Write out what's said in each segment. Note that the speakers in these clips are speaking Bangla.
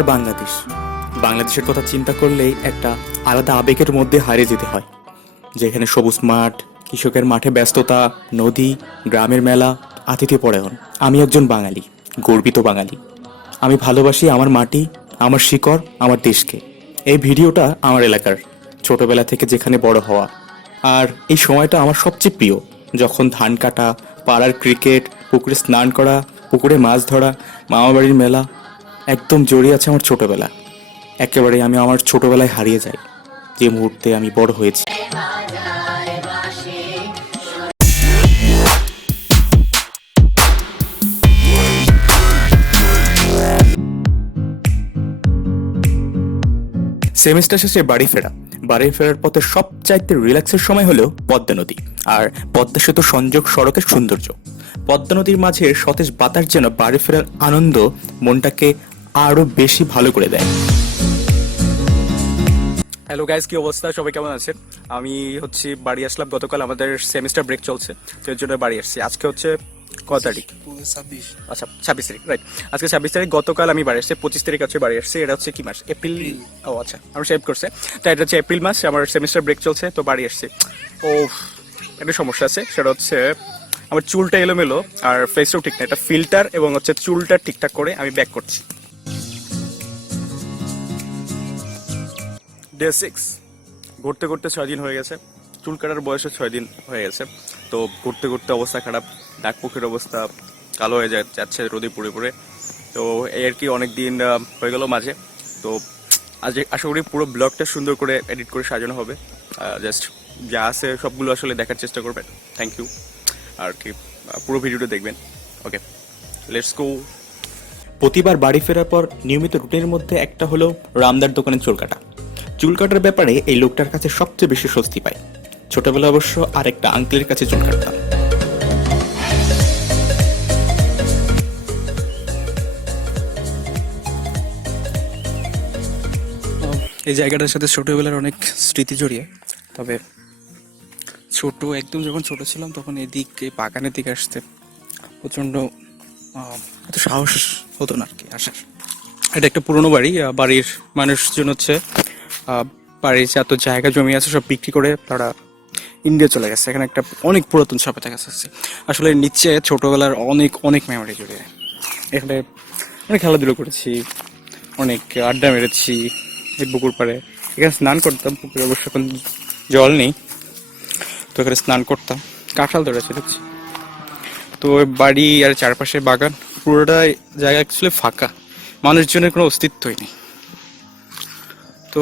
আমার বাংলাদেশ। বাংলাদেশের কথা চিন্তা করলেই একটা আলাদা আবেগের মধ্যে হারিয়ে যেতে হয়, যেখানে সবুজ মাঠ, কৃষকের মাঠে ব্যস্ততা, নদী, গ্রামের মেলা, আতিথ্য পরায়ণ। আমি একজন বাঙালি, গর্বিত বাঙালি। আমি ভালোবাসি আমার মাটি, আমার শিকড়, আমার দেশকে। এই ভিডিওটা আমার এলাকার, ছোটবেলা থেকে যেখানে বড় হওয়া। আর এই সময়টা আমার সবচেয়ে প্রিয়, যখন ধান কাটা, পাড়ার ক্রিকেট, পুকুরে স্নান করা, পুকুরে মাছ ধরা, মামাবাড়ির মেলা, একদম জড়িয়ে আছে আমার ছোটবেলা। একেবারে আমি আমার ছোটবেলায় হারিয়ে যাই, যে মুহূর্তে আমি বড় হয়েছি। সেমিস্টার শেষে বাড়ি ফেরার পথে সবচাইতে রিল্যাক্সের সময় হলো পদ্মা নদী আর পদ্মা সেতু সংযোগ সড়কের সৌন্দর্য। পদ্মা নদীর মাঝে সতেজ বাতাস যেন বাড়ি ফেরার আনন্দ মনটাকে আরো বেশি ভালো করে দেয়। হ্যালো গাইস, কি অবস্থা? সবাই কেমন আছেন? আমি বাড়ি আসলাম গতকাল, আমাদের সেমিস্টার ব্রেক চলছে, তো এর জন্য বাড়ি আসছি। আজকে হচ্ছে কত তারিখ? 26। আচ্ছা, 26 তারিখ, রাইট। আজকে 26 তারিখ, গতকাল আমি বাড়ি আসছি। 25 তারিখ হচ্ছে বাড়ি আসছি। এটা হচ্ছে কি মাস? এপ্রিল। ও আচ্ছা, আমার সেভ করছে। তো এটা হচ্ছে এপ্রিল মাস, আমার সেমিস্টার ব্রেক চলছে, তো বাড়ি আসছি। ও, একটা সমস্যা আছে, সেটা হচ্ছে আমার চুলটা এলোমেলো আর ফেসটাও ঠিক না। এটা ফিল্টার এবং হচ্ছে চুলটা ঠিকঠাক করে আমি ব্যাক করছি। ডে 6, ঘুরতে ঘুরতে 6 দিন হয়ে গেছে। চুল কাটার বয়সে 6 দিন হয়ে গেছে। তো ঘুরতে ঘুরতে অবস্থা খারাপ, নাকপুকের অবস্থা কালো হয়ে যাচ্ছে রোদে পুড়ে পুড়ে। তো এই আর কি, অনেক দিন হয়ে গেল মাঝে। তো আজ আশা করি পুরো ব্লগটা সুন্দর করে এডিট করে সাজানো হবে। জাস্ট যা আছে সবগুলো আসলে দেখার চেষ্টা করবেন। Thank you. আর কি, পুরো ভিডিওটা দেখবেন। ওকে, লেটস গো। প্রতিবার বাড়ি ফেরার পর নিয়মিত রুটিনের মধ্যে একটা হলো রামদার দোকানে চুল কাটা। চুল কাটার ব্যাপারে এই লোকটার কাছে সবচেয়ে বেশি স্বস্তি পায়। ছোটবেলা অবশ্য আরেকটা আঙ্কেলের কাছে চুল কাটতাম। এই জায়গাটার সাথে ছোটবেলার অনেক স্মৃতি জড়িয়ে। তবে একদম যখন ছোট ছিলাম তখন এই বাগানের দিকে আসতে প্রচণ্ড এত সাহস হতো না আর কি আসার। এটা একটা পুরনো বাড়ি, বাড়ির মানুষজন হচ্ছে বাড়ির যে এত জায়গা জমি আছে সব বিক্রি করে তারা ইন্ডিয়া চলে গেছে। এখানে একটা অনেক পুরাতন সাপে দেখা যাচ্ছে। আসলে নিচে ছোটবেলার অনেক অনেক মেমোরি জড়িয়ে। এখানে অনেক খেলাধুলো করেছি, অনেক আড্ডা মেরেছি এই পুকুর পাড়ে। এখানে স্নান করতাম, পুকুরে অবশ্য এখন জল নেই, তো এখানে স্নান করতাম। কাঁঠাল ধরেছে দেখছি। তো বাড়ি আর চারপাশে বাগান, পুরোটাই জায়গা অ্যাকচুয়ালি ফাঁকা, মানুষজনের কোনো অস্তিত্বই নেই। তো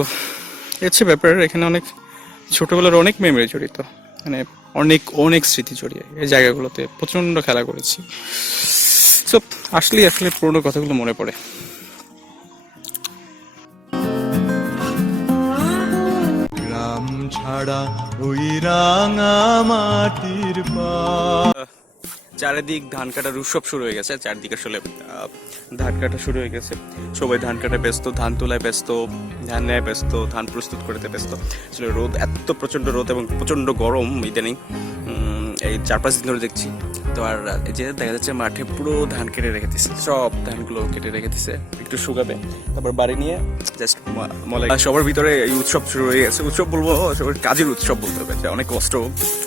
হচ্ছে ব্যাপার, এখানে অনেক ছোটবেলার অনেক মেমোরি জড়িত, মানে অনেক অনেক স্মৃতি জড়িয়ে। এই জায়গাগুলোতে প্রচণ্ড খেলা করেছি। সব আসলে পুরোনো কথাগুলো মনে পড়ে। ছাড়া ওই রাঙা মাটির চারিদিক ধান কাটার উৎসব শুরু হয়ে গেছে। চারদিকে আসলে ধান কাটা শুরু হয়ে গেছে। সবাই ধান কাটা ব্যস্ত, ধান তোলায় ব্যস্ত, ধান নেয় ব্যস্ত, ধান প্রস্তুত করতে ব্যস্ত। আসলে রোদ, এত প্রচণ্ড রোদ এবং প্রচণ্ড গরম ইদানিং এই 4-5 দিন ধরে দেখছি। তো আর এই যে দেখা যাচ্ছে মাঠে পুরো ধান কেটে রেখে দিচ্ছে, সব ধানগুলো কেটে রেখে দিচ্ছে, একটু শুকাবে, তারপর বাড়ি নিয়ে জাস্ট মলাই। সবার ভিতরে এই উৎসব শুরু হয়ে গেছে। উৎসব বলবো, সবার কাজের উৎসব বলতে হবে, অনেক কষ্ট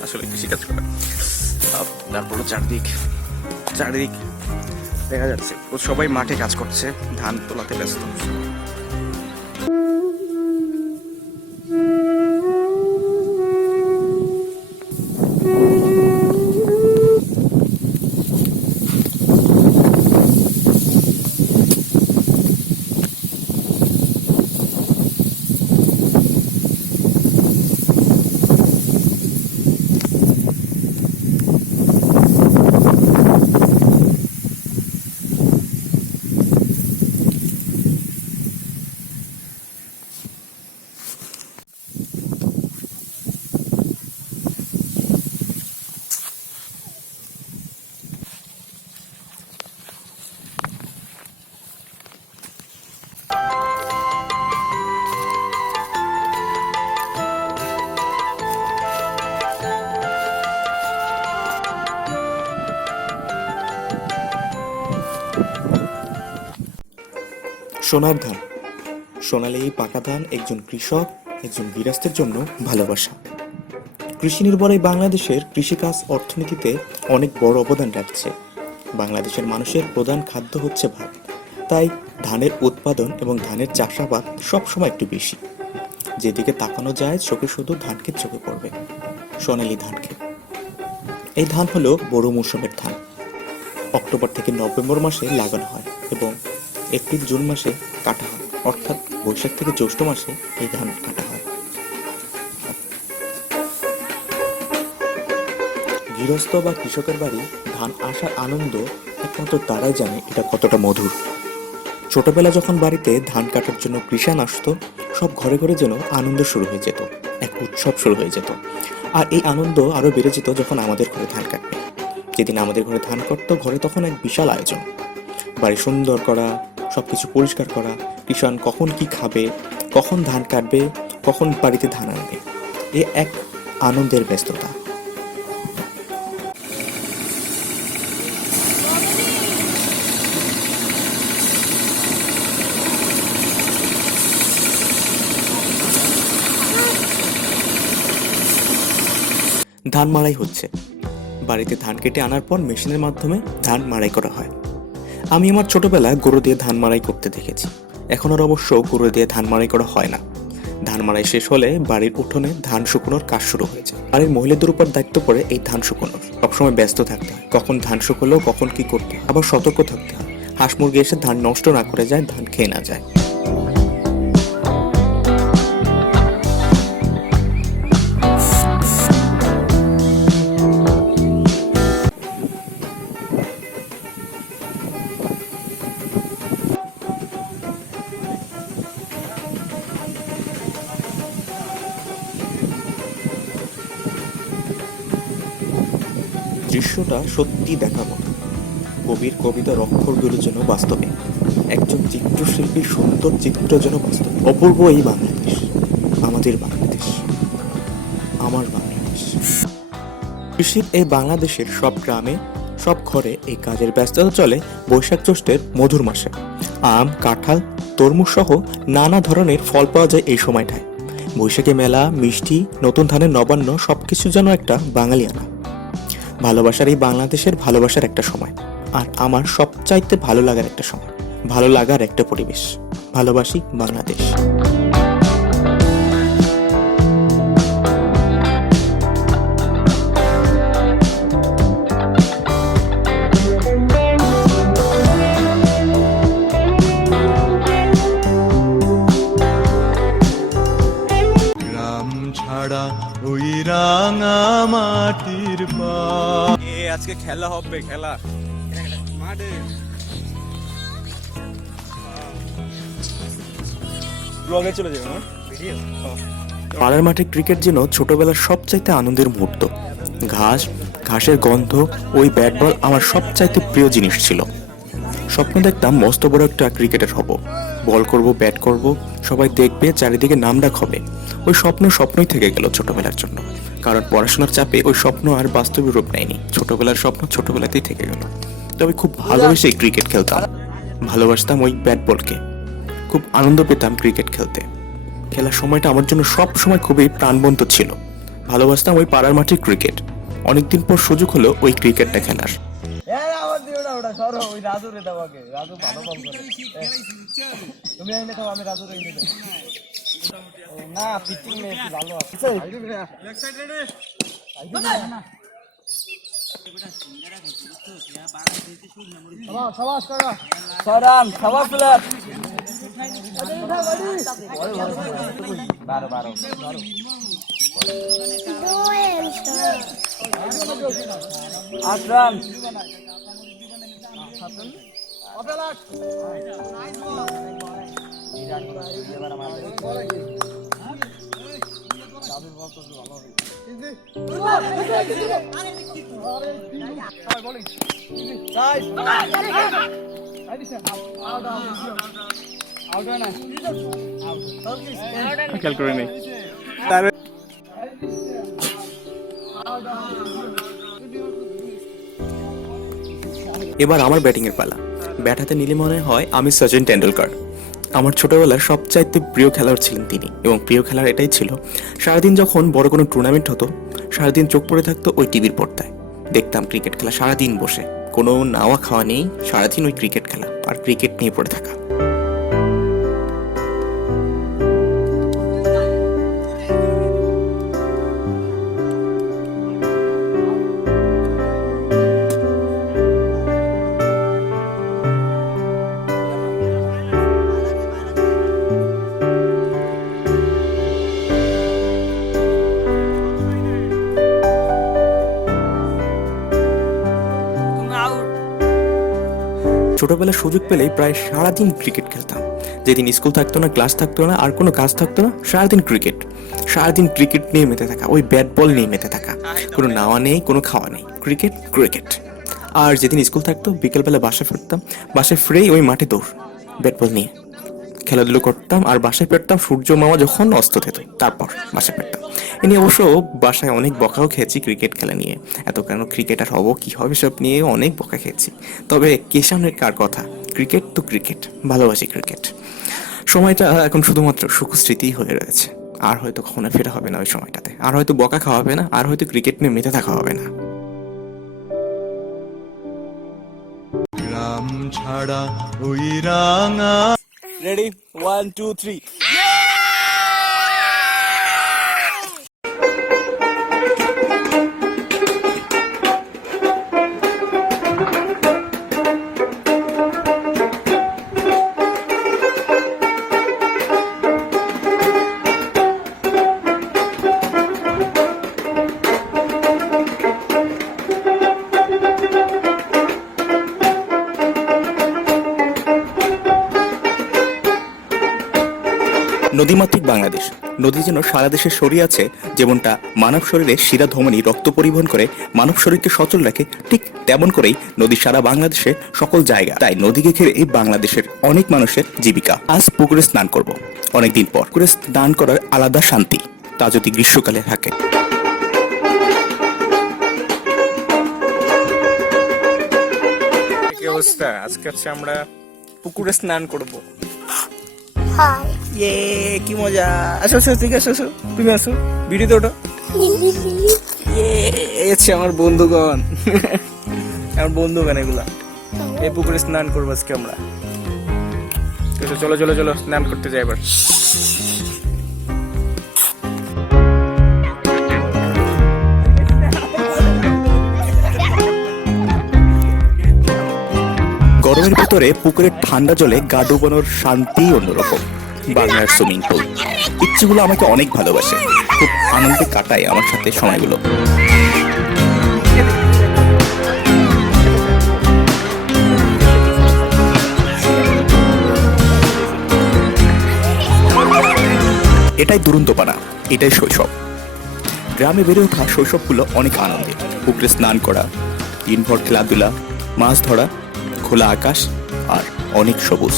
আসলে কৃষিকাজ করা। তারপরে চারদিক দেখা যাচ্ছে সবাই মাঠে কাজ করছে, ধান তোলাতে ব্যস্ত। সোনার ধান, সোনালী এই পাকা ধান একজন কৃষক, একজন গৃহস্থের জন্য ভালোবাসা। কৃষি নির্ভর এই বাংলাদেশের কৃষিকাজ অর্থনীতিতে অনেক বড় অবদান রাখছে। বাংলাদেশের মানুষের প্রধান খাদ্য হচ্ছে ভাত, তাই ধানের উৎপাদন এবং ধানের চাষাবাদ সবসময় একটু বেশি। যেদিকে তাকানো যায় চোখে শুধু ধান ক্ষেত চোখে পড়বে, সোনালী ধান ক্ষেত। এই ধান হলো বড় মৌসুমের ধান। অক্টোবর থেকে নভেম্বর মাসে লাগানো হয় এবং এপ্রিল জুন মাসে কাটা হয়, অর্থাৎ বৈশাখ থেকে জ্যৈষ্ঠ মাসে এই ধান কাটা হয়। গৃহস্থ বা কৃষকের বাড়ি ধান আসার আনন্দ একমাত্র তারাই জানে এটা কতটা মধুর। ছোটবেলা যখন বাড়িতে ধান কাটার জন্য কৃষাণ আসতো, সব ঘরে ঘরে যেন আনন্দ শুরু হয়ে যেত, এক উৎসব শুরু হয়ে যেত। আর এই আনন্দ আরো বেড়ে যেত যখন আমাদের ঘরে ধান কাটবে। যেদিন আমাদের ঘরে ধান কাটতো, ঘরে তখন এক বিশাল আয়োজন, বাড়ি সুন্দর করা, সবকিছু পরিষ্কার করা, কৃষাণ কখন কি খাবে, কখন ধান কাটবে, কখন বাড়িতে ধান আনবে, এ এক আনন্দের ব্যস্ততা। ধান মাড়াই হচ্ছে, বাড়িতে ধান কেটে আনার পর মেশিনের মাধ্যমে ধান মাড়াই করা হয়। আমি আমার ছোটবেলায় গরু দিয়ে ধান মাড়াই করতে দেখেছি। এখন আর অবশ্য গরু দিয়ে ধান মাড়াই করা হয় না। ধান মাড়াই শেষ হলে বাড়ির উঠোনে ধান শুকোনোর কাজ শুরু হয়ে যায়। বাড়ির মহিলাদের উপর দায়িত্ব পড়ে এই ধান শুকোনোর। সবসময় ব্যস্ত থাকতে হয়, কখন ধান শুকোলো, কখন কি করতে হয়, আবার সতর্ক থাকতে হয় হাঁস মুরগি এসে ধান নষ্ট না করে যায়, ধান খেয়ে না যায়। দৃশ্যটা সত্যি দেখার মতো। কবির কবিতার অক্ষরগুলো যেন বাস্তবে, একজন চিত্রশিল্পীর সুন্দর চিত্র যেন বাস্তব। অপূর্ব এই বাংলাদেশ, আমাদের বাংলাদেশ, আমার বাংলাদেশ। কৃষির এই বাংলাদেশের সব গ্রামে, সব ঘরে এই কাজের ব্যস্ততা চলে বৈশাখ জ্যৈষ্ঠের মধুর মাসে। আম, কাঁঠাল, তরমুজ সহ নানা ধরনের ফল পাওয়া যায় এই সময়টায়। বৈশাখে মেলা, মিষ্টি, নতুন ধানের নবান্ন, সবকিছু যেন একটা বাঙালিয়ানা। ভালোবাসার এই বাংলাদেশের ভালোবাসার একটা সময়, আর আমার সবচাইতে ভালো লাগার একটা সময়, ভালো লাগার একটা পরিবেশ। ভালোবাসি বাংলাদেশ। গ্রাম ছাড়া ওই রাঙা মাটির পা। আজকে খেলা হবে, খেলা মাঠে ব্লগে চলে যাবে না। পাড়ার মাঠে ক্রিকেট যেন ছোটবেলার সবচাইতে আনন্দের মুহূর্ত। ঘাসের গন্ধ, ওই ব্যাট বল আমার সবচাইতে প্রিয় জিনিস ছিল। স্বপ্ন দেখতাম মস্ত বড় একটা ক্রিকেটার হব, বল করব, ব্যাট করব, সবাই দেখবে, চারিদিকে নাম ডাক হবে। ওই স্বপ্নই থেকে গেল ছোটবেলার জন্য, কারণ পড়াশোনার চাপে ওই স্বপ্ন আর বাস্তবে রূপ নেয়নি। ছোটবেলার স্বপ্ন ছোটবেলাতেই থেকে গেল। তবে খুব ভালোবেসে ক্রিকেট খেলতাম, ভালোবাসতাম ওই ব্যাট বলকে, খুব আনন্দ পেতাম ক্রিকেট খেলতে। খেলার সময়টা আমার জন্য সব সময় খুবই প্রাণবন্ত ছিল। ভালোবাসতাম ওই পাড়ার মাঠে ক্রিকেট। অনেকদিন পর সুযোগ হলো ওই ক্রিকেটটা খেলার। খেয়াল করে নেই। এবার আমার ব্যাটিং এর পালা। ব্যাট হাতে নিলে মনে হয় আমি সচিন টেন্ডুলকার। আমার ছোটবেলার সবচাইতে প্রিয় খেলোয়াড় ছিলেন তিনি, এবং প্রিয় খেলার এটাই ছিল সারাদিন যখন বড় কোনো টুর্নামেন্ট হতো সারাদিন চোখ পড়ে থাকতো ওই টিভির পর্দায়। দেখতাম ক্রিকেট খেলা সারাদিন বসে, কোনো নাওয়া খাওয়া নেই, সারাদিন ওই ক্রিকেট খেলা আর ক্রিকেট নিয়ে পড়ে থাকা। ছোটবেলায় সুযোগ পেলেই প্রায় সারাদিন ক্রিকেট খেলতাম। যেদিন স্কুল থাকতো না, ক্লাস থাকতো না, আর কোনো কাজ থাকতো না, সারাদিন ক্রিকেট নিয়ে মেতে থাকা, ওই ব্যাট বল নিয়ে মেতে থাকা। কোনো নাওয়া নেই, কোনো খাওয়া নেই, ক্রিকেট ক্রিকেট। আর যেদিন স্কুল থাকতো বিকেলবেলা বাসায় ফিরতাম, বাসায় ফিরেই ওই মাঠে দৌড়, ব্যাট বল নিয়ে খেলাধুলো করতাম। আর বাসায় ফিরতাম সূর্য মামা যখন অস্ত যেত, তারপর বাসায় ফিরতাম। এ নিয়ে অবশ্য বাসায় অনেক বকাও খেয়েছি ক্রিকেট খেলা নিয়ে, এত কেন ক্রিকেটার হব, কী হবে, সব নিয়ে অনেক বকা খেয়েছি। তবে কে সামনের কার কথা, ক্রিকেট তো ক্রিকেট, ভালোবাসি ক্রিকেট। সময়টা এখন শুধুমাত্র সুখ স্মৃতি হয়ে রয়েছে, আর হয়তো কখনো ফেরা হবে না ওই সময়টাতে, আর হয়তো বকা খাওয়া হবে না, আর হয়তো ক্রিকেট নিয়ে মেতে থাকা হবে না। গ্রাম ছাড়া ওই রাঙা রেডি 1 2 3। নদীমাতৃক বাংলাদেশ। নদী যেন সারা দেশে ছড়িয়ে আছে, যেমনটা মানব শরীরে শিরা ধমনী রক্ত পরিবহন করে মানব শরীরকে সচল রাখে, ঠিক তেমন করেই নদী সারা বাংলাদেশে সকল জায়গা। তাই নদীকে ঘিরে এই বাংলাদেশের অনেক মানুষের জীবিকা। আজ পুকুরে স্নান করব, অনেকদিন পর। পুকুরে স্নান করার আলাদা শান্তি, তা যদি গ্রীষ্মকালে থাকে। কি অবস্থা? আজকে হচ্ছে আমরা পুকুরে স্নান করব। ইয়ে কি মজা! আসো আসো, ঠিক আছে, আসো তুমি, আসো ভিডিওতে ওঠো। এই হচ্ছে আমার বন্ধুগণ, আমার বন্ধুগণ এগুলা। এই পুকুরে স্নান করবো আজকে আমরা। চলো চলো চলো স্নান করতে যাই এবার। গরমের ভিতরে পুকুরের ঠান্ডা জলে গা ডুবানোর শান্তি অন্যরকম। বাংলার সুইমিং পুল, ইচ্ছেগুলো আমাকে অনেক ভালোবাসে, খুব আনন্দে কাটায় আমার সাথে সময়গুলো। এটাই দুরন্তপাড়া, এটাই শৈশব। গ্রামে বেড়ে ওঠা শৈশবগুলো অনেক আনন্দের। পুকুরে স্নান করা, দিনভর খেলাধুলা, মাছ ধরা, খোলা আকাশ আর অনেক সবুজ।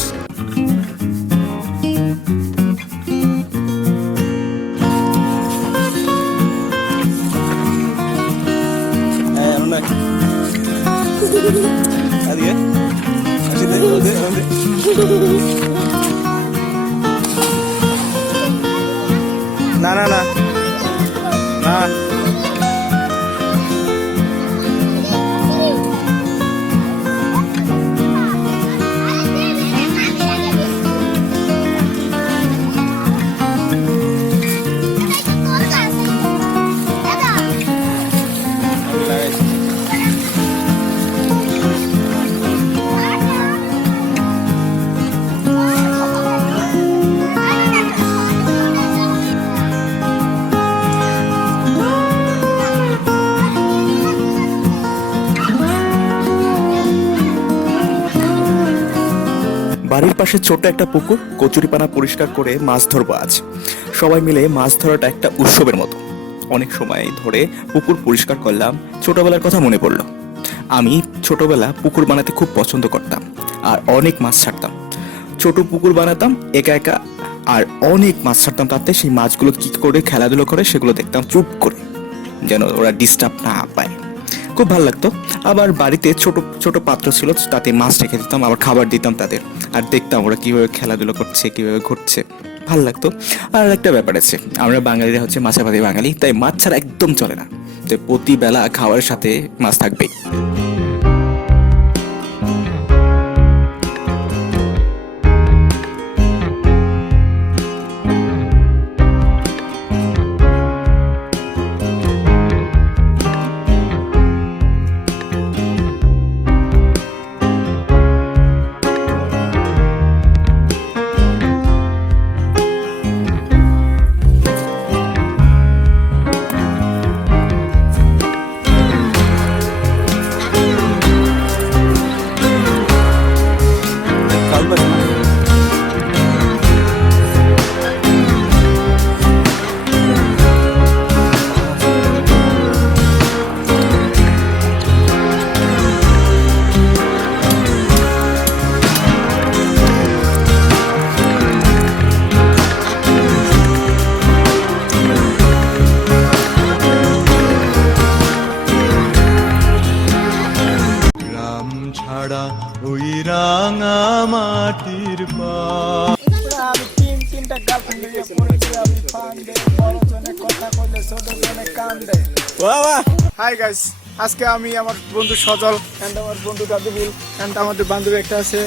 না না না না, বাড়ির পাশে ছোট্ট একটা পুকুর, কচুরিপানা পরিষ্কার করে মাছ ধরবো আজ। সবাই মিলে মাছ ধরাটা একটা উৎসবের মতো। অনেক সময় ধরে পুকুর পরিষ্কার করলাম, ছোটবেলার কথা মনে পড়লো। আমি ছোটবেলা পুকুর বানাতে খুব পছন্দ করতাম আর অনেক মাছ ছাড়তাম। ছোট পুকুর বানাতাম একা একা, আর অনেক মাছ ছাড়তাম। তাতে সেই মাছগুলো কি করে খেলাধুলো করে সেগুলো দেখতাম চুপ করে, যেন ওরা ডিস্টার্ব না পায়। খুব ভালো লাগতো। আবার বাড়িতে ছোট ছোট পাত্র ছিল, তাতে মাছ রেখে দিতাম, আবার খাবার দিতাম তাদের, আর দেখতাম ওরা কীভাবে খেলাধুলা করছে, কীভাবে ঘুরছে, ভালো লাগতো। আর একটা ব্যাপার আছে, আমরা বাঙালিরা হচ্ছে মাছাভাতি বাঙালি, তাই মাছ ছাড়া একদম চলে না, তো প্রতিবেলা খাওয়ার সাথে মাছ থাকবেই। গ্রাম ছাড়া ওই রাঙা মাটির পা আমি তিনটা গার্লফ্রেন্ড নিয়ে পড়েছি, আমি ফান্দে বড় জনে কথা বলে ছোট জনে কান্দে। হাই গাইস, আজকে আমি আমার বন্ধু সজল এন্ড আমার বন্ধু গাবিবুল এন্ড আমাদের বান্ধবী একটা আছে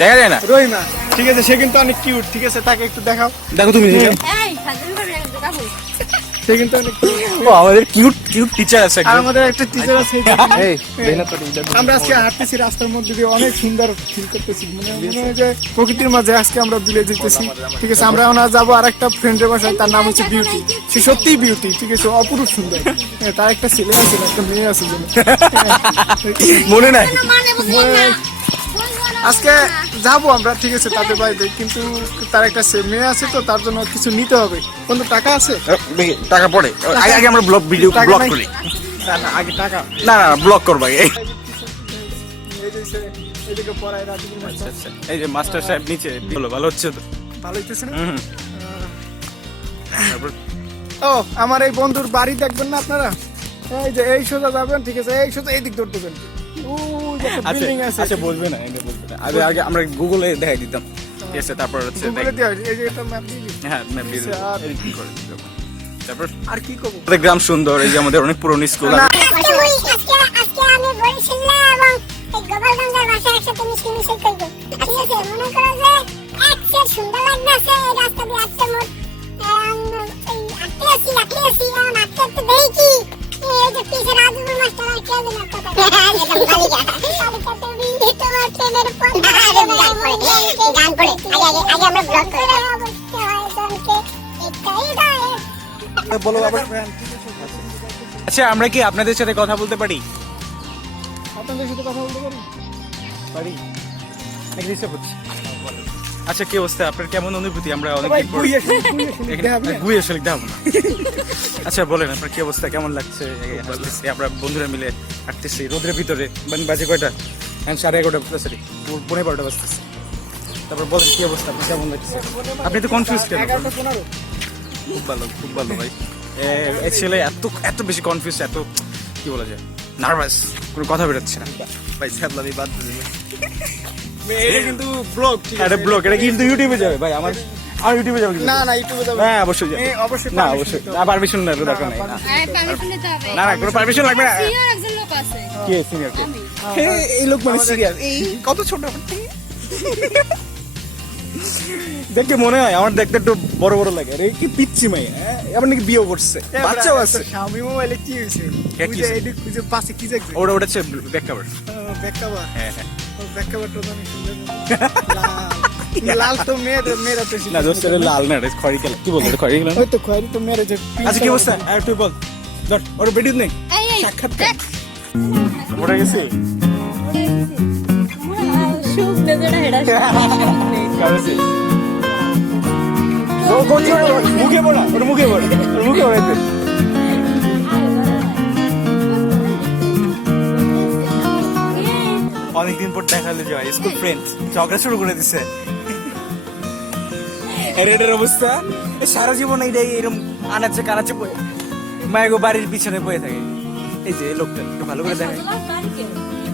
দেখা যায় না, রহিমা, ঠিক আছে? সে কিন্তু অনেক কিউট, ঠিক আছে? তাকে একটু দেখাও। দেখো তুমি। সে কিন্তু অনেক cute। ও আমাদের কিউট কিউট টিচার আছে আর আমাদের একটা টিচার আছে। আমরা আজকে হাঁটতেছি রাস্তার মধ্যে দিয়ে, অনেক সুন্দর ফিল করতেছি, মনে হয় যে প্রকৃতির মাঝে আজকে আমরা বিলে যেতেছি, ঠিক আছে? আমরা এখন যাবো আর একটা ফ্রেন্ডের বাসায়, তার নাম হচ্ছে বিউটি। সে সত্যিই বিউটি, ঠিক আছে? অপরূপ সুন্দর। হ্যাঁ, তার একটা ছেলে আছে না, একটা মেয়ে আছে যেন। মনে নাই। আজকে যাবো আমরা, ঠিক আছে, তাদের বাড়িতে, কিন্তু তার একটা মেয়ে আছে, তো তার জন্য কিছু নিতে হবে। কোনো টাকা আছে? টাকা পড়ে আগে আগে আমরা ব্লগ ভিডিও টাকা ব্লগ নাই? করি। না না, আগে টাকা। না না ব্লগ করবো আগে। এই যে এদিকে পড়ায় রাজীবুল মাস্টার। আচ্ছা, এই যে মাস্টার সাহেব নিচে, ভালো ভালো হচ্ছে তো। ভালো হইতেছে না? হুম। তারপর ও, আমার এই বন্ধুর বাড়ি দেখবেন না আপনারা? এই যে এই সোজা যাবেন, ঠিক আছে? এই সোজা এইদিক ধরতেবেন, ওই যে একটা বিল্ডিং আছে। আচ্ছা বলবে না, এটা বলবে না। আগে আগে আমরা গুগলে দেখাই দিতাম, ঠিক আছে? তারপর হচ্ছে গুগলে দেওয়া হয়েছে, এই যে এটা ম্যাপ দিয়ে দিই। হ্যাঁ ম্যাপ দিয়ে আচ্ছা, আর- এডিটিং করে দিতাম। তারপর আর কি করবো? আমাদের গ্রাম সুন্দর, এই যে আমাদের অনেক পুরনো স্কুল। না। আজকে আমি বরিশাল এবং এই গোপালগঞ্জের বাসায় একসাথে মিষ্টি মিশাই করব। ঠিক আছে, মনে করো যে একসাথে সুন্দর লাগতেছে এই রাস্তা দিয়ে আসছে মোট আটকে আসি এখন আটকে দেখি এই যে পিছে রাজীবুল মাস্টার আর কে যেন কথা একদম বালিকা তুমি তোমার ট্রেনের পথ গান করে আগে আমরা ব্লগ করে অবশ্যই হয় জনকে এটাই দায়। বলো আবার। আচ্ছা আমরা কি আপনাদের সাথে কথা বলতে পারি? আপনাদের সাথে কথা বলতে পারি? পারি। নাকি ডিস্টার্ব হচ্ছে? আচ্ছা কি অবস্থা, আপনার কেমন অনুভূতি? আমরা ভাই, অনেকদিন পর ঘুরিয়ে শুনি, দেখাবি না? ঘুরে আসলে দেখাবো না। আচ্ছা বলেন আপনার কি অবস্থা, কেমন লাগছে? এই হাঁটতেছি, আমরা বন্ধুরা মিলে হাঁটতেছি রোদের ভিতরে। বাজে কয়টা? এখন 11:30, সরি 12:15 বাজতেছে। তারপর বলেন কি অবস্থা, আপনার কেমন লাগছে? আপনি তো কনফিউজ কেন? 11:15। খুব ভালো, খুব ভালো ভাই। এই ছেলে এত এত বেশি কনফিউজ, এত কি বলা যায়, নার্ভাস, কোনো কথা বেরোচ্ছে না ভাই। স্যাবলামি বাদ দিন, এটা কিন্তু ব্লগ, ঠিক আছে? এটা ব্লগ, এটা কিন্তু ইউটিউবে যাবে ভাই। আমার ইউটিউবে যাবে কিন্তু। না না, ইউটিউবে যাবে। হ্যাঁ অবশ্যই যাবে। অবশ্যই না permission অবশ্যই দিতে না, হবে। পারমিশন না, দরকার নাই। না না না, কোনো পারমিশন লাগবে না। একজন লোক আছে কি সিনিয়র কে? আমি এই লোক মানে সিরিয়াস, এই কত ছোট দেখে মনে হয় আমার দেখতে একটু বড় বড় লাগে। আরে কি পিচ্ছি মাই, হ্যাঁ আবার নাকি বিয়ে করছে, বাচ্চাও আছে। স্বামী মোবাইলে কি হয়েছে? হ্যাঁ, কি ওই যে হয়েছে? এদিক, ওই যে পাশে কি দেখবে? ওটা হচ্ছে ব্যাক কভার। Back cover. হ্যাঁ হ্যাঁ। ব্যাক কভারটা তো আমি সুন্দর লাল। লাল তো মেয়েরা তো না দোস্ত, এটা লাল না, এটা খয়রি কালার। কি বলতো খয়রি কালার? ওই তো খয়েরি তো মেয়েরা যে pink আচ্ছা কি color অবস্থা, আর তুই বল। ধর ওর বেডিউ নেই, এই সাক্ষাৎকার পড়ে গেছে। সুখ দেজেটা হেডা কাছে ও কোন মুখে পড়া, ওর মুখে পড়া, ওর মুখে পড়াইতে। অনেকদিন পর দেখালে যায় স্কুল ফ্রেন্ড, ঝগড়া শুরু করে দিছে। এটার অবস্থা সারা জীবন এইটাই এরকম আনাচে কানাচে বয়ে মায়ের বাড়ির পিছনে বয়ে থাকে। এই যে এই লোকটা একটু ভালো করে দেখাই।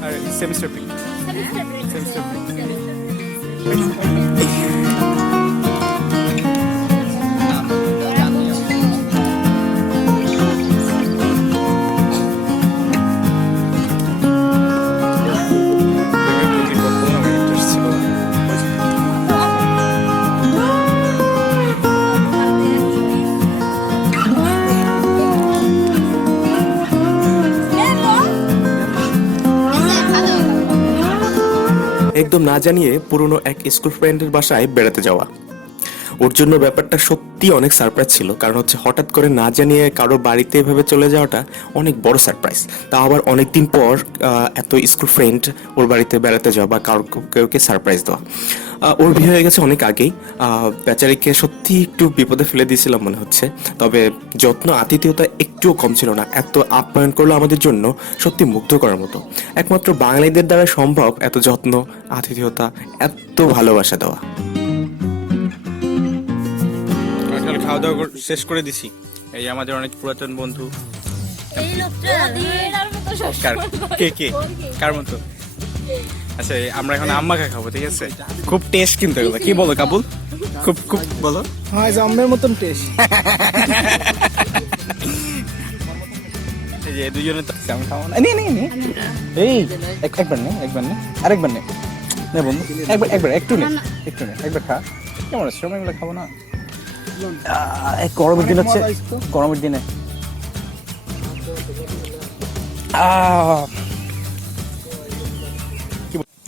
আর সেমিস্টার পিক। একদম না জানিয়ে পুরনো এক স্কুল ফ্রেন্ডের বাসায় বেড়াতে যাওয়া। ওর জন্য ব্যাপারটা সত্যি অনেক সারপ্রাইজ ছিল, কারণ হচ্ছে হঠাৎ করে না জানিয়ে কারো বাড়িতে এভাবে চলে যাওয়াটা অনেক বড় সারপ্রাইজ। তা আবার অনেকদিন পর এত স্কুল ফ্রেন্ড ওর বাড়িতে বেড়াতে যাওয়া বা কাউকে সারপ্রাইজ দেওয়া। ওর বিয়ে হয়ে গেছে অনেক আগেই। বেচারিকে সত্যি একটু বিপদে ফেলে দিয়েছিলাম মনে হচ্ছে, তবে যত্ন আতিথেয়তা একটুও কম ছিল না। এত আপ্যায়ন করলো আমাদের জন্য, সত্যি মুগ্ধ করার মতো। একমাত্র বাঙালিদের দ্বারা সম্ভব এত যত্ন, আতিথেয়তা, এত ভালোবাসা দেওয়া। সকাল খাওয়া দাওয়া শেষ করে দিছি। এই আমাদের অনেক পুরাতন বন্ধু। এই লোকটা এর মতো কে কে কার মতো? আচ্ছা আমরা এখন আম্মা খা খাবো, ঠিক আছে? খুব টেস্ট কিন্তু এগুলো। কি বলো কাবুল? খুব খুব বলো। হ্যাঁ জম্মের মতন টেস্ট। এই যে দুজনে তো আমি খাবো না। নে এই একবার নে আরেকবার নে বন্ধু, একবার একটু নে একবার খা। কেমন আছে? সময় মিলে খাবো না। গরমের দিন হচ্ছে, গরমের দিনে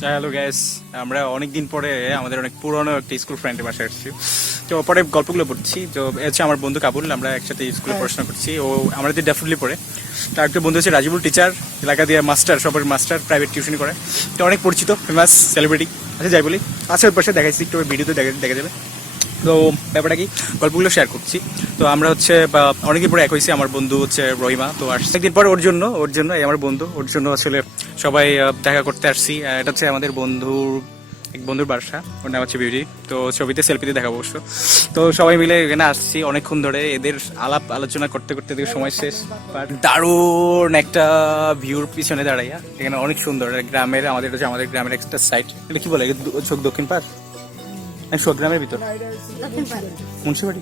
হ্যালো গ্যাস, আমরা অনেকদিন পরে আমাদের অনেক পুরনো একটা স্কুল ফ্রেন্ডের বাসায় আসছি। তো পরে গল্পগুলো পড়ছি। তো হচ্ছে আমার বন্ধু কাবুল, আমরা একসাথে স্কুলে পড়াশোনা করছি। ও আমাদের ডেফিনেটলি পড়ে। তার একটা বন্ধু হচ্ছে রাজিবুল, টিচার, এলাকা দিয়ে মাস্টার, সবার মাস্টার, প্রাইভেট টিউশন করে। তো অনেক পরিচিত, ফেমাস সেলিব্রিটি। আচ্ছা যাই বলি, আচ্ছা ওর পাশে দেখাইছি, একটু ভিডিওতে দেখা যাবে। তো ব্যাপারটা কি, গল্পগুলো শেয়ার করছি। তো আমরা হচ্ছে অনেকদিন পরে এক হয়েছি। আমার বন্ধু হচ্ছে রহিমা, তো আসছে একদিন পর ওর জন্য এই আমার বন্ধু, ওর জন্য আসলে সবাই দেখা করতে আসছি। এটা হচ্ছে আমাদের এক বন্ধুর বাসা, ওর নাম হচ্ছে বিউটি। তো ছবিতে সেলফিতে দেখাবো অবশ্য। তো সবাই মিলে এখানে আসছি অনেকক্ষণ ধরে, এদের আলাপ আলোচনা করতে করতে দেখে সময় শেষ। দারুণ একটা ভিউর পিছনে দাঁড়াইয়া, এখানে অনেক সুন্দর গ্রামের, আমাদের গ্রামের একটা সাইড। এটা কি বলে, দক্ষিণ পাড়, গ্রামের ভিতর মুন্সিবাড়ি।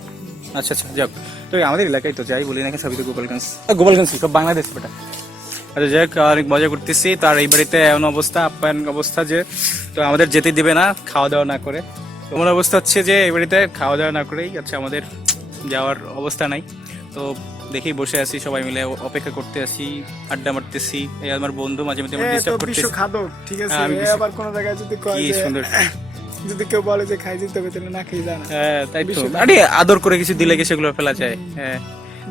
আচ্ছা যাক, তো আমাদের এলাকায় তো যাই বলি নাকি, সবই তো গোপালগঞ্জ সব বাংলাদেশ বেটা। আচ্ছা যাক, অনেক মজা করতেছি। তার এই বাড়িতে এমন অবস্থা, আপ্যায়ন অবস্থা যে তো আমাদের যেতে দিবে না খাওয়া দাওয়া না করে। এমন অবস্থা হচ্ছে যে এই বাড়িতে খাওয়া দাওয়া না করেই আচ্ছা আমাদের যাওয়ার অবস্থা নাই। তো দেখি বসে আছি, সবাই মিলে অপেক্ষা করতে আছি, আড্ডা মারতেছি। এই আমার বন্ধু মাঝে মাঝে ডিস্টার্ব করতেছে। খাদক, ঠিক আছে? আবার কোন জায়গায় যদি কয় কি যে সুন্দর, যদি কেউ বলে যে খাই দিতে হবে, তাহলে না খেয়ে যায় না। হ্যাঁ তাই তো। আরে আদর করে কিছু দিলে কি সেগুলো ফেলা যায়? হ্যাঁ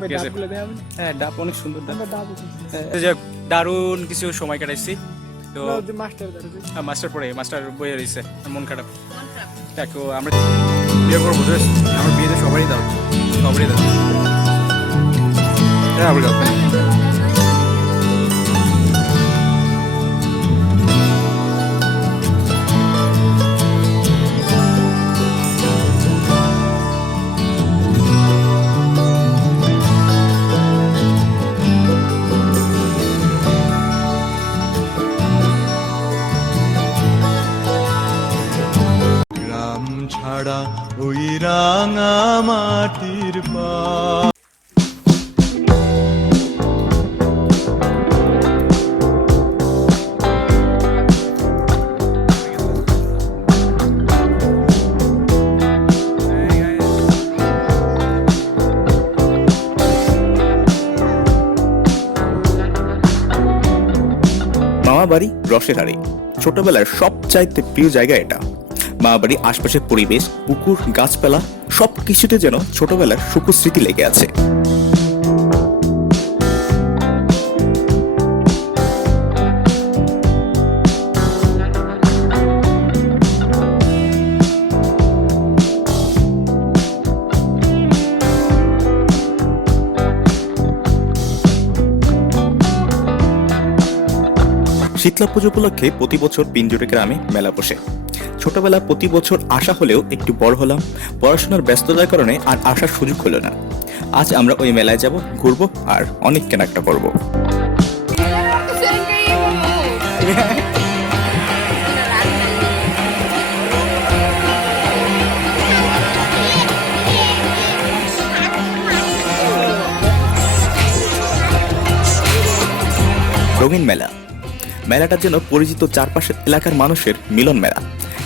ঠিক আছে। ডাবগুলো দেয়া হবে? হ্যাঁ ডাব অনেক সুন্দর ডাব। আমরা ডাবও খাইছি। যাক, দারুণ কিছু সময় কাটাইছি। তো মাস্টার দাঁড়াবে। মাস্টার পড়ে, মাস্টার বইয়ে রয়েছে, মন খারাপ। দেখো আমরা বিয়ে করবো, আমার বিয়েতে সবারই দাও। হ্যাঁ আমরা দাও। গ্রাম ছাড়া ওই রাঙা মাটির পা। মামা বাড়ি রসের হাড়ি, ছোটবেলার সবচাইতে প্রিয় জায়গা এটা। মামা বাড়ির আশপাশের পরিবেশ, পুকুর, গাছপালা, সবকিছুতে যেন ছোটবেলার সুখ স্মৃতি লেগে আছে। শীতলা পুজো উপলক্ষে প্রতি বছর পিঞ্জুরে গ্রামে মেলা বসে। ছোটবেলা প্রতি বছর আসা হলেও একটু বড় হলাম, পড়াশোনার ব্যস্ততার কারণে আর আসার সুযোগ হলো না। আজ আমরা ওই মেলায় যাব, ঘুরবো আর অনেক কেনাকাটা করবো। রঙিন মেলা। মেলাটা যেন পরিচিত চারপাশের এলাকার মানুষের মিলন মেলা।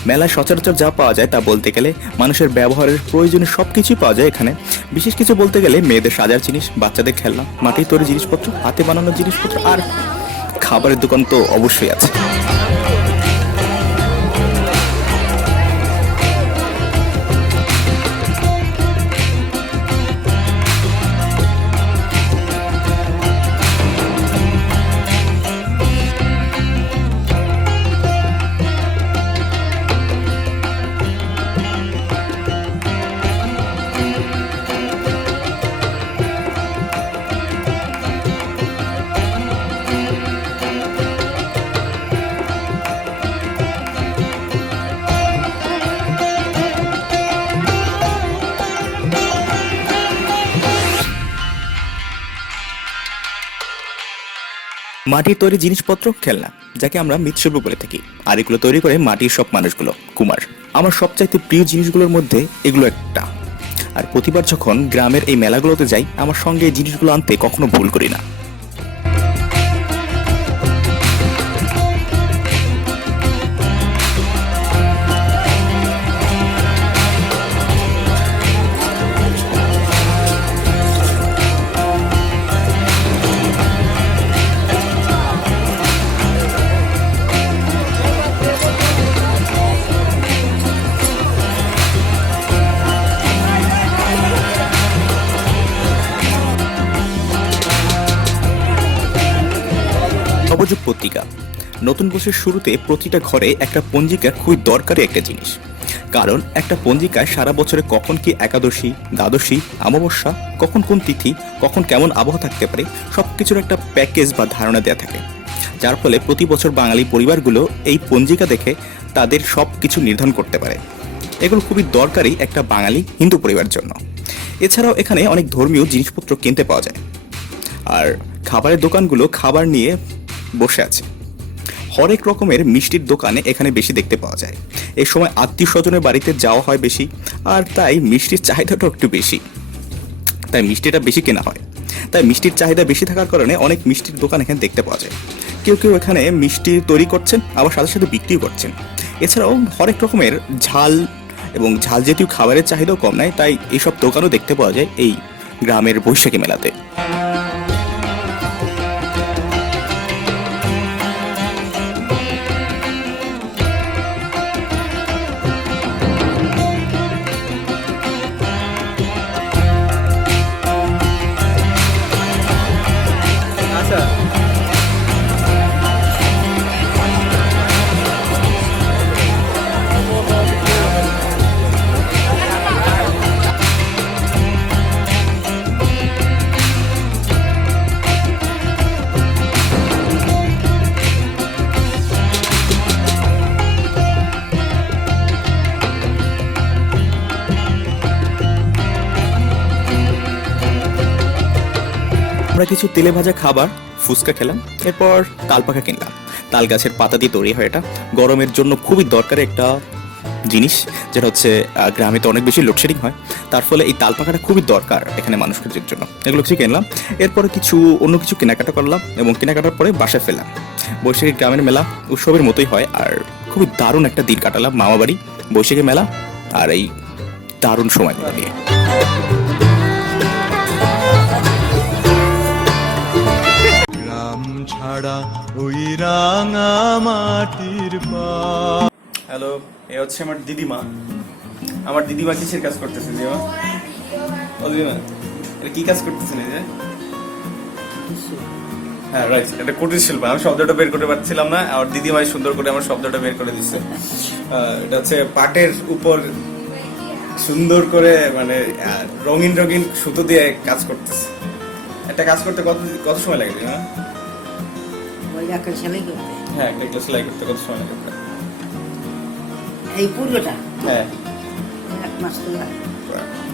মেলায় সচরাচর যা পাওয়া যায় তা বলতে গেলে মানুষের ব্যবহারের প্রয়োজনীয় সবকিছুই পাওয়া যায় এখানে। বিশেষ কিছু বলতে গেলে মেয়েদের সাজার জিনিস, বাচ্চাদের খেলনা, মাটির তৈরি জিনিসপত্র, হাতে বানানো জিনিসপত্র, আর খাবারের দোকান তো অবশ্যই আছে। মাটির তৈরি জিনিসপত্র, খেলনা, যাকে আমরা মৃৎশিল্প বলে থাকি, আর এগুলো তৈরি করে মাটির সব মানুষগুলো, কুমার। আমার সবচাইতে প্রিয় জিনিসগুলোর মধ্যে এগুলো একটা। আর প্রতিবার যখন গ্রামের এই মেলাগুলোতে যাই, আমার সঙ্গে এই জিনিসগুলো আনতে কখনো ভুল করি না। নবযুগ পত্রিকা। নতুন বছরের শুরুতে প্রতিটা ঘরে একটা পঞ্জিকা খুবই দরকারি একটা জিনিস। কারণ একটা পঞ্জিকায় সারা বছরে কখন কি একাদশী, দ্বাদশী, অমাবস্যা, কখন কোন তিথি, কখন কেমন আবহাওয়া থাকতে পারে, সবকিছুর একটা প্যাকেজ বা ধারণা দেওয়া থাকে। যার ফলে প্রতি বছর বাঙালি পরিবারগুলো এই পঞ্জিকা দেখে তাদের সব কিছু নির্ধারণ করতে পারে। এগুলো খুবই দরকারি একটা বাঙালি হিন্দু পরিবারের জন্য। এছাড়াও এখানে অনেক ধর্মীয় জিনিসপত্র কিনতে পাওয়া যায়। আর খাবারের দোকানগুলো খাবার নিয়ে বসে আছে। হরেক রকমের মিষ্টির দোকানে এখানে বেশি দেখতে পাওয়া যায়। এই সময় আত্মীয় স্বজনের বাড়িতে যাওয়া হয় বেশি, আর তাই মিষ্টির চাহিদাটাও একটু বেশি, তাই মিষ্টিটা বেশি কেনা হয়। তাই মিষ্টির চাহিদা বেশি থাকার কারণে অনেক মিষ্টির দোকান এখানে দেখতে পাওয়া যায়। কেউ কেউ এখানে মিষ্টি তৈরি করছেন, আবার সাথে সাথে বিক্রিও করছেন। এছাড়াও হরেক রকমের ঝাল এবং ঝাল জাতীয় খাবারের চাহিদাও কম নয়, তাই এইসব দোকানও দেখতে পাওয়া যায় এই গ্রামের বৈশাখী মেলাতে। আমরা কিছু তেলে ভাজা খাবার, ফুচকা খেলাম, এরপর তালপাখা কিনলাম। তাল গাছের পাতা দিয়ে তৈরি হয়। এটা গরমের জন্য খুবই দরকারি একটা জিনিস, যেটা হচ্ছে গ্রামে তো অনেক বেশি লোডশেডিং হয়, তার ফলে এই তালপাখাটা খুবই দরকার এখানে মানুষের জন্য। এগুলো কিছু কিনলাম, এরপরে অন্য কিছু কেনাকাটা করলাম এবং কেনাকাটার পরে বাসায় ফেললাম। বৈশাখী গ্রামের মেলা উৎসবের মতোই হয়, আর খুবই দারুণ একটা দিন কাটালাম মামাবাড়ি, বৈশাখী মেলা আর এই দারুণ সময়গুলো নিয়ে। ছাড়া ওই রাঙা মাটির পা। হ্যালো, এ হচ্ছে আমার দিদিমা। আমার দিদিমা কিসের কাজ করতেছে? দিদিমা, ও দিদিমা, এটা কি কাজ করতেছেন? এই যে হ্যাঁ রাইট, এটা কুটির শিল্প। আমি শব্দটা বের করতে পারছিলাম না, আর দিদিমাই সুন্দর করে আমার শব্দটা বের করে দিচ্ছে। এটা হচ্ছে পাটের উপর সুন্দর করে মানে রঙিন রঙিন সুতো দিয়ে কাজ করতেছে। একটা কাজ করতে কত সময় লাগে? দিদিমা হ্যাঁ, একটা সেলাই করতে কত সময় লাগে? এই পুরোটা হ্যাঁ, 1 মাস ধরে।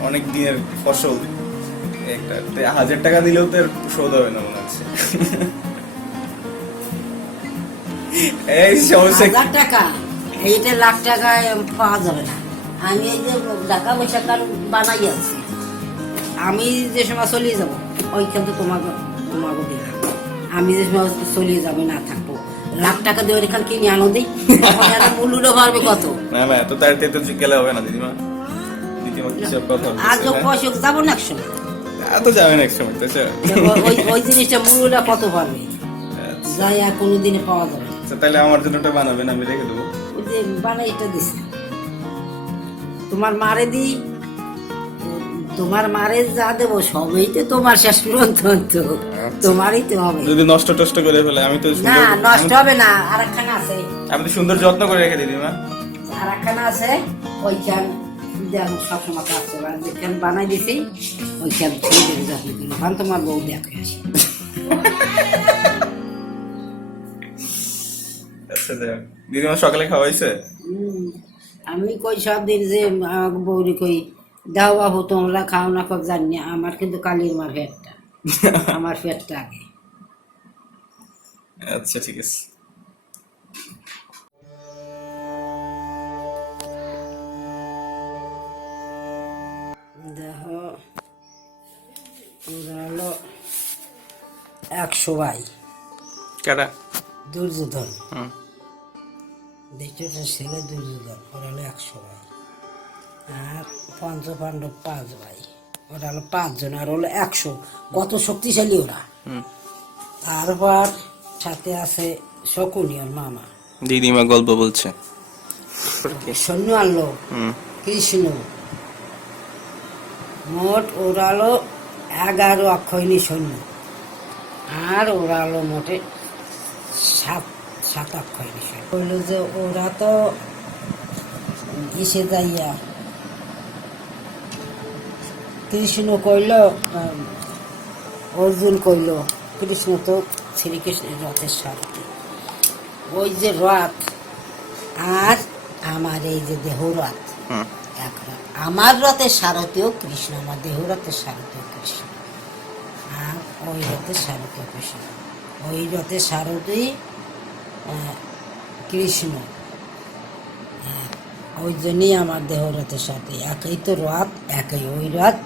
অনেক দিনের ফসল। একটা 1000 টাকা দিলেও তো শোধ হবে না মনে হচ্ছে। এই সমস্যা 1000 টাকা, এইটা লাখ টাকায় পাওয়া যাবে না। আমি এই যে টাকা পয়সা কারণ বানাই আছি, আমি যে সময় চলে যাবো ওইখান তো তোমাকে দিলাম। আমি যে চলিয়ে যাবে না থাকবো, লাখ টাকা দিয়ে ওইখান কিনে আনো দিই, মূল্যটা বাড়বে কত? না না, এত তাড়াতাড়ি তো গেলে হবে না দিদিমা। দিদিমা কিসব কথা আজ বলছে? পয়সা যাবো না একসময়, এত যাবে না এক সময়, তাই তো? ওই জিনিসটা মূল্যটা কত পারবে, যাই আর কোনোদিনে পাওয়া যাবে না। আচ্ছা, তাহলে আমার জন্য ওটা বানাবেন, আমি রেখে দেবো। ওই যে বানাই এটা দিছে, তোমার মারে দি, তোমার মারে যা দেবো সবই তো তোমার শেষ পর্যন্ত তোমারই তো হবে। যদি নষ্ট টষ্ট করে ফেলে, আমি তো না সুন্দর- নষ্ট হবে না, আর একখানা আছে, আমি তো সুন্দর যত্ন করে রেখে দিদিমা। আর একখানা আছে ওইখান যেমন সবসময় কাজ করে, আর যেখান বানাই দিছি ওইখান ছেড়ে দেবে যত্ন করে, ওখান তোমার বউ দেখে আসি। আচ্ছা যাক। দিদিমা সকালে খাওয়াইছে? আমি কই সব দিন যে বৌরি কই দাও বাবু তোমরা খাও না খাও জানি না, আমার কিন্তু কালির মার পেটটা, আমার পেটটা আগে। আচ্ছা ঠিক আছে। দেখো ওরা হলো 100 ভাই, কেডা? দুর্যোধন, হুম। দ্বিতীয়টা ছেলে দুর্যোধন, ওরা হলো 100 ভাই, আর পঞ্চপাণ্ডব 5 ভাই, ওরা হলো 5 জন, আর হলো 100, কত শক্তিশালী ওরা। তারপর সাথে আছে শকুনি ওর মামা, দিদিমা গল্প বলছে। সৈন্য আনলো কৃষ্ণ, মোট ওরা হলো 11 অক্ষয়ণী সৈন্য, আর ওরা হলো মোটে 7 অক্ষয়ণী সৈন্য। বললো যে ওরা তো এসে যাইয়া কৃষ্ণ কইল, অর্জুন কইল, কৃষ্ণ তো শ্রীকৃষ্ণের রথের সারথি, ওই যে রথ আর আমার এই যে দেহ রথ এক রথ, আমার রথের সারথিও কৃষ্ণ, আমার দেহ রথের সারথিও কৃষ্ণ, আর ওই রথের সারথিও কৃষ্ণ, ওই রথের সারথি কৃষ্ণ, ওই জন্যই আমার দেহ রথের সাথে একই তো রথ, একই ওই রথ,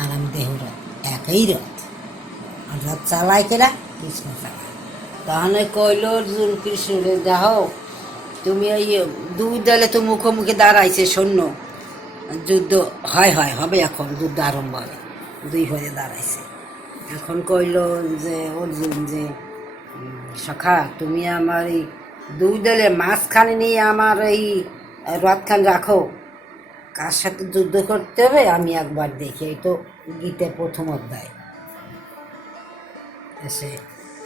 আর আমি দেহ রথ একই রথ, আর রথ চালায় কেরা? কৃষ্ণ চালায়। তাহলে কইল অর্জুন কৃষ্ণরে, যাও তুমি এই 2 দলে তো মুখোমুখি দাঁড়াইছে সৈন্য, যুদ্ধ হবে এখন, যুদ্ধ আরম্ভ হবে, 2 হয়ে দাঁড়াইছে। এখন কইল যে অর্জুন যে সখা তুমি আমার এই 2 দলে মাঝখানে নিয়ে আমার এই রথখান রাখো, কার সাথে যুদ্ধ করতে হবে আমি একবার দেখি। এই তো গীতের প্রথম অধ্যায়, এসে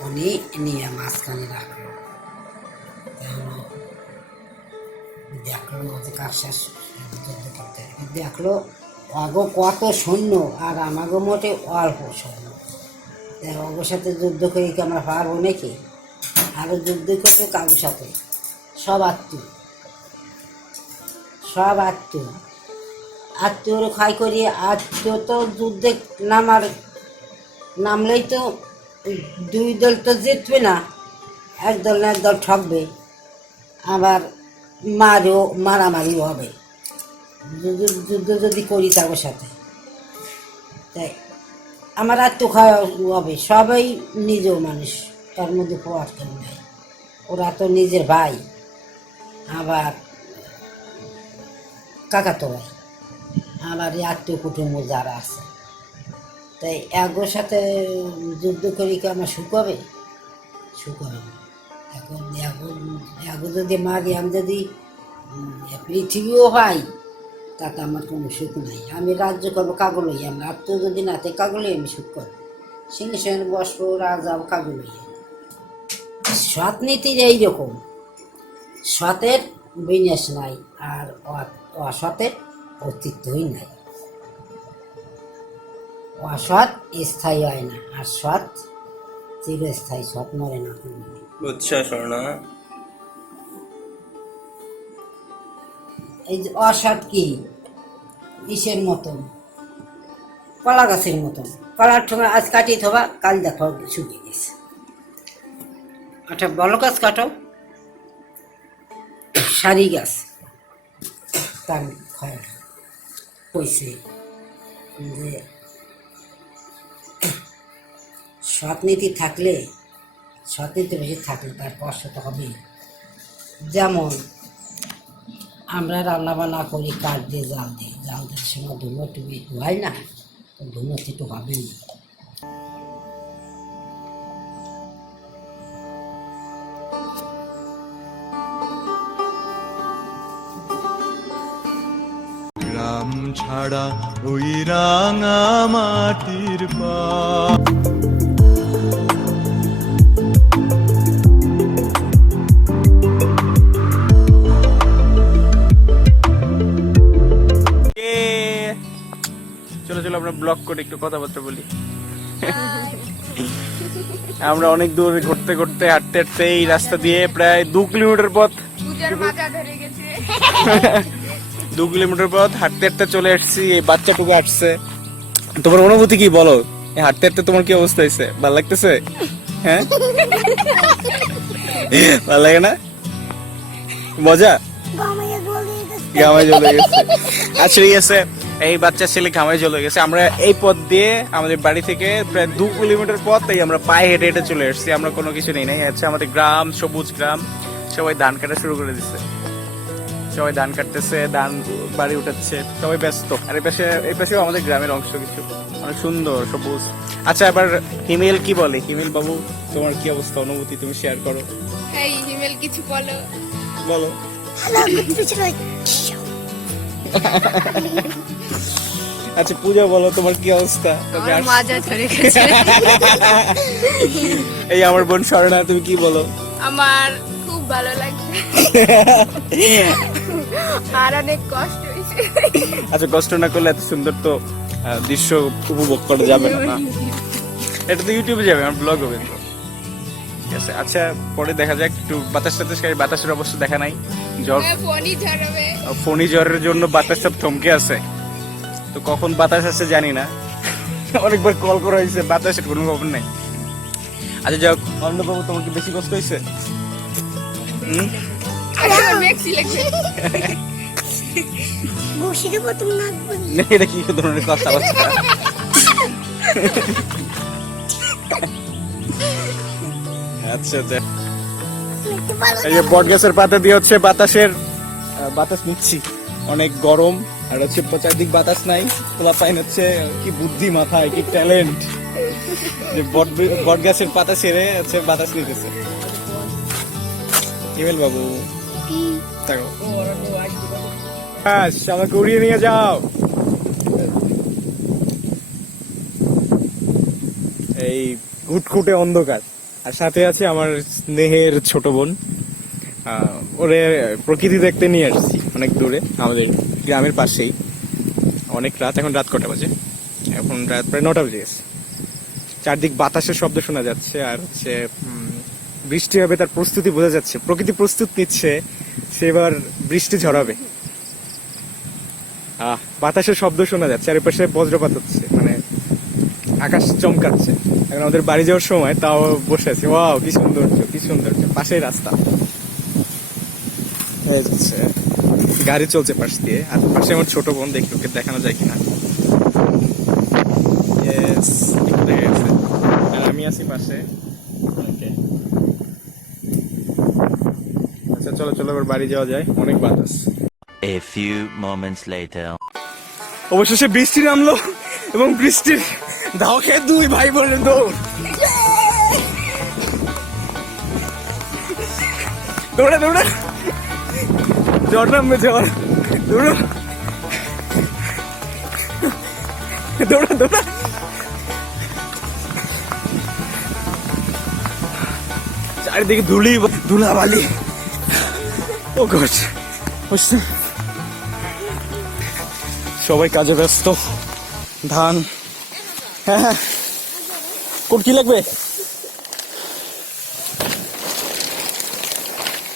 উনি নিয়ে মাঝখানে রাখলো, দেখলো যে কার সাথে যুদ্ধ করতে হবে, দেখলো আগো কত সৈন্য আর আমাগো মোটে অল্প সৈন্য, ওর সাথে যুদ্ধ করে কি আমরা পারবো নাকি? আরো যুদ্ধ করতে কারোর সাথে, সব আত্মীয়র খাই করি, আত্মীয় তো যুদ্ধে নামলেই তো 2 দল তো জিতবে না, এক দল না এক দল ঠকবে, আবার মারামারি হবে যুদ্ধ যদি করি তার সাথে, তাই আমার আত্মীয় খাওয়া হবে, সবাই নিজ মানুষ, তার মধ্যে পড়ার কেউ নাই, ওরা তো নিজের ভাই, আবার কাকাতো ভাই, আবার আত্মীয় কুটুম্ব যারা আছে, তাই একর সাথে যুদ্ধ করি কি আমার সুখ হবে? সুখ হবে না। এখন এখন যদি মারি, আমি যদি পৃথিবীও পাই তাতে আমার কোনো সুখ নাই। আমি রাজ্য করবো কাগজ লইয়া, আমি আত্মীয় যদি না থাকে কাগজ লইয়া আমি সুখ করবো, সিংহাসনে বসবো, রাজা কাগজ লইয়া। সৎ নীতির এইরকম, সতের বিন্যাস নাই, আর অসতের অস্তিত্বই নাই। অসৎ স্থায়ী হয় না, আর সৎ চিরস্থায়ী, সৎ মরে না। বুঝছো স্বর্ণা? এই যে অসৎ কি, ইসের মতন, কলা গাছের মতন, কলার ঠোঙা আজ কাটিয়ে থবা, কাল দেখো শুকিয়ে গেছে। আচ্ছা বলো গাছ কাটো, সারি গাছ তার কইছে যে সৎ নীতি থাকলে সতীতে বেশি থাকলে তার কষ্ট তো হবেই। যেমন আমরা রান্না বান্না করি কাঠ দিয়ে, জাল দিয়ে, জাল দিয়ে সময় ধুলো টুবি হয় না, তো ধুলো একটু হবেই। গ্রাম ছাড়া ওই রাঙা মাটির পা চলো চলো আমরা ব্লগ করে একটু কথাবার্তা বলি। আমরা অনেক দূর ঘুরতে ঘুরতে হাঁটতে হাঁটতে এই রাস্তা দিয়ে প্রায় 2 কিলোমিটার পথ, 2 কিলোমিটার পথ হাঁটতে হাঁটতে চলে আসছি। এই বাচ্চাটুকু আসছে। তোমার অনুভূতি কি বলো? এই হাঁটতে হাঁটতে তোমার কি অবস্থা হয়েছে? ভালো লাগতেছে? হ্যাঁ, ভালো লাগে না? মজা ঘামাই চলে গেছে। আচ্ছা ঠিক আছে, এই বাচ্চা ছেলে ঘামাই চলে গেছে। আমরা এই পথ দিয়ে আমাদের বাড়ি থেকে প্রায় 2 কিলোমিটার পথ এই আমরা পায়ে হেঁটে হেঁটে চলে এসেছি। আমরা কোনো কিছু নেই নাই। আচ্ছা আমাদের গ্রাম, সবুজ গ্রাম, সবাই ধান কাটা শুরু করে দিচ্ছে। সবাই ধান কাটতেছে, ধান বাড়ি উঠাচ্ছে, সবাই ব্যস্ত। আর এই পাশেও আমাদের গ্রামের অংশ কিছু অনেক সুন্দর সবুজ। আচ্ছা এবার হিমেল কি বলে? হিমেল বাবু, তোমার কি অবস্থা, অনুভূতি তুমি শেয়ার করো। এই হিমেল কিছু বলো। বলো। আচ্ছা পূজা বলো, তোমার কি অবস্থা? আমার মাজা ধরে গেছে। এই আমার বোন স্বর্ণা, তুমি কি বলো? আমার খুব ভালো লাগছে আর অনেক কষ্ট হয়েছে। আচ্ছা কষ্ট না করলে এত সুন্দর তো দৃশ্য উপভোগ করা যাবে না। এটা তো ইউটিউবে যাবে, আমার ব্লগ হবে তো। ঠিক আছে, আচ্ছা পরে দেখা যাক। একটু বাতাস টাতাস খাই, বাতাসের অবস্থা দেখা নাই। জ্বর, ফোনই ঝরাবে। ফণি জ্বরের জন্য বাতাস সব থমকে আছে। তো কখন বাতাস আসছে জানি না। অনেকবার কল করা হয়েছে, বাতাসের কোনো খবর নাই। আচ্ছা যাক, অন্নবাবু তোমার কি বেশি কষ্ট হয়েছে? এটা কি ধরনের কথা বার্তা? আচ্ছা আচ্ছা, এই যে বট গাছের পাতা দিয়ে হচ্ছে বাতাস নিচ্ছি। অনেক গরম আর হচ্ছে চারদিক বাতাস নাই। তোলা পাইন হচ্ছে কি বুদ্ধি মাথায়, কি ট্যালেন্ট যে বট গাছের পাতা ছেড়ে হচ্ছে বাতাস নিতেছে। হিমেল বাবু দেখো, আমাকে উড়িয়ে নিয়ে যাও। এই ঘুটঘুটে অন্ধকার, আর সাথে আছে আমার স্নেহের ছোট বোন। ওরে প্রকৃতি দেখতে নিয়ে আসছি অনেক দূরে, আমাদের গ্রামের পাশেই। অনেক রাত, এখন রাত কটা বাজে? এখন রাত প্রায় 9টা বেজে গেছে। চারদিক বাতাসের শব্দ শোনা যাচ্ছে, আর হচ্ছে বৃষ্টি হবে তার প্রস্তুতি বোঝা যাচ্ছে। প্রকৃতি প্রস্তুত নিচ্ছে, সেবার বৃষ্টি ঝরাবে। বাতাসের শব্দ শোনা যাচ্ছে, আর এপাশে বজ্রপাত হচ্ছে, মানে আকাশ চমকাচ্ছে। এখন আমাদের বাড়ি যাওয়ার সময় তাও বসে আছি। ওয়াও কি সৌন্দর্য, কি সৌন্দর্য! পাশেই রাস্তা, গাড়ি চলছে পাশ দিয়ে। আর পাশে আমার ছোট বোন, দেখি ওকে দেখানো যায় কিনা। আর আমি আছি পাশে। আচ্ছা চলো চলো, এবার বাড়ি যাওয়া যায়, অনেক বাতাস। A few moments later. অবশেষে বৃষ্টি নামলো, এবং বৃষ্টির ধাও খেয়ে 2 ভাই বোনের দৌড়। দৌড়া দৌড়া, জ্বর নামবে, জ্বর। দৌড়ো, দৌড়া দৌড়া। চারিদিকে ধুলাবালি। ও গড, সবাই কাজে ব্যস্ত। ধান, হ্যাঁ কোট কি লাগবে?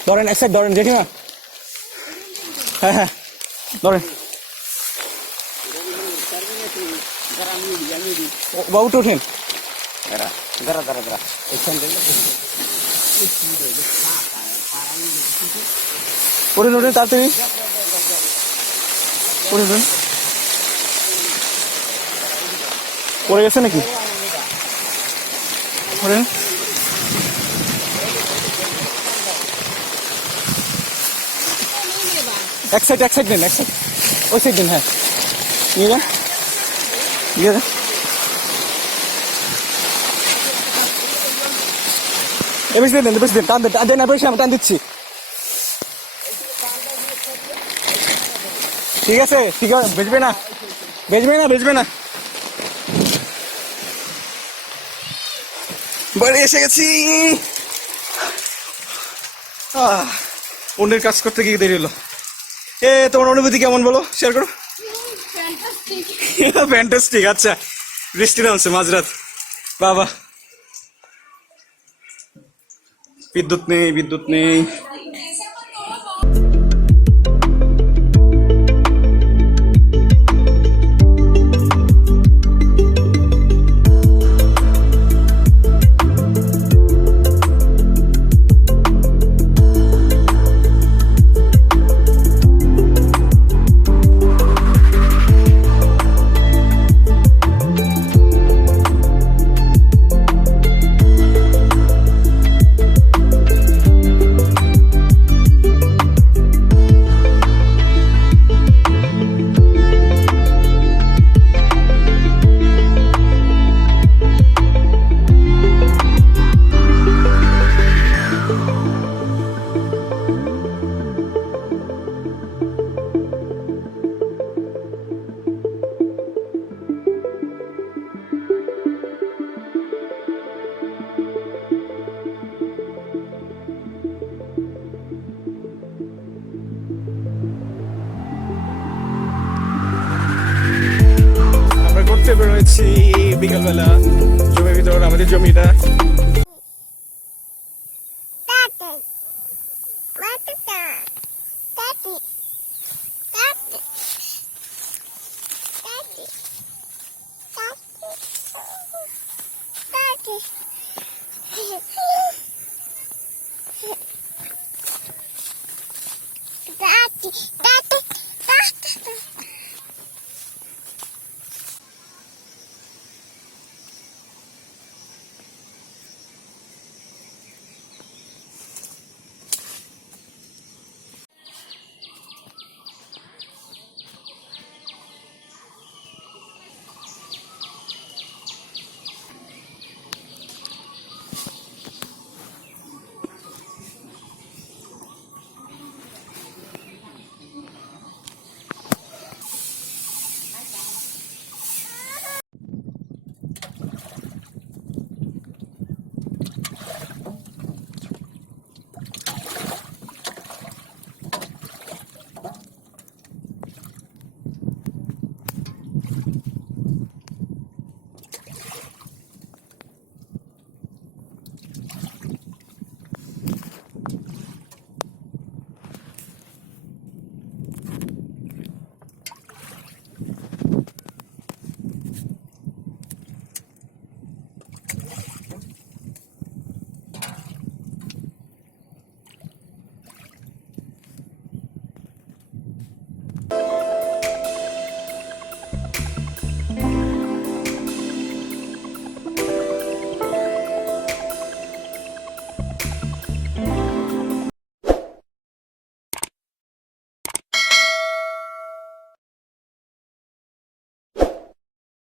ধরেন, এক সাইড ধরেন, দেখি না। হ্যাঁ হ্যাঁ ধরেন। বাবু তো ওঠেন। ওঠেন ওঠেন, তাড়াতাড়ি ওঠেন। পড়ে গেছে নাকি? ওঠেন। এক সাইড নেন, এক সাইড, ওই সাইড নেন, হ্যাঁ নিয়ে যান, নিয়ে যান। বেশি দেন, বেশি দেন, টান দেন, বেশি আমি টান দিচ্ছি। ঠিক আছে, ঠিক আছে, বেচবে না, বেচবে না। বাড়ি এসে গেছি। অন্যের কাজ করতে গিয়ে দেরি হলো। তোমার অনুভূতি কেমন বলো, শেয়ার করো। ফ্যান্টাস্টিক। আচ্ছা, বৃষ্টি নামছে মাঝরাত, বাবা। বিদ্যুৎ নেই। আমরা ঘুরতে বেরোয়েছি বিকালবেলা জমির ভিতর, আমাদের জমিটা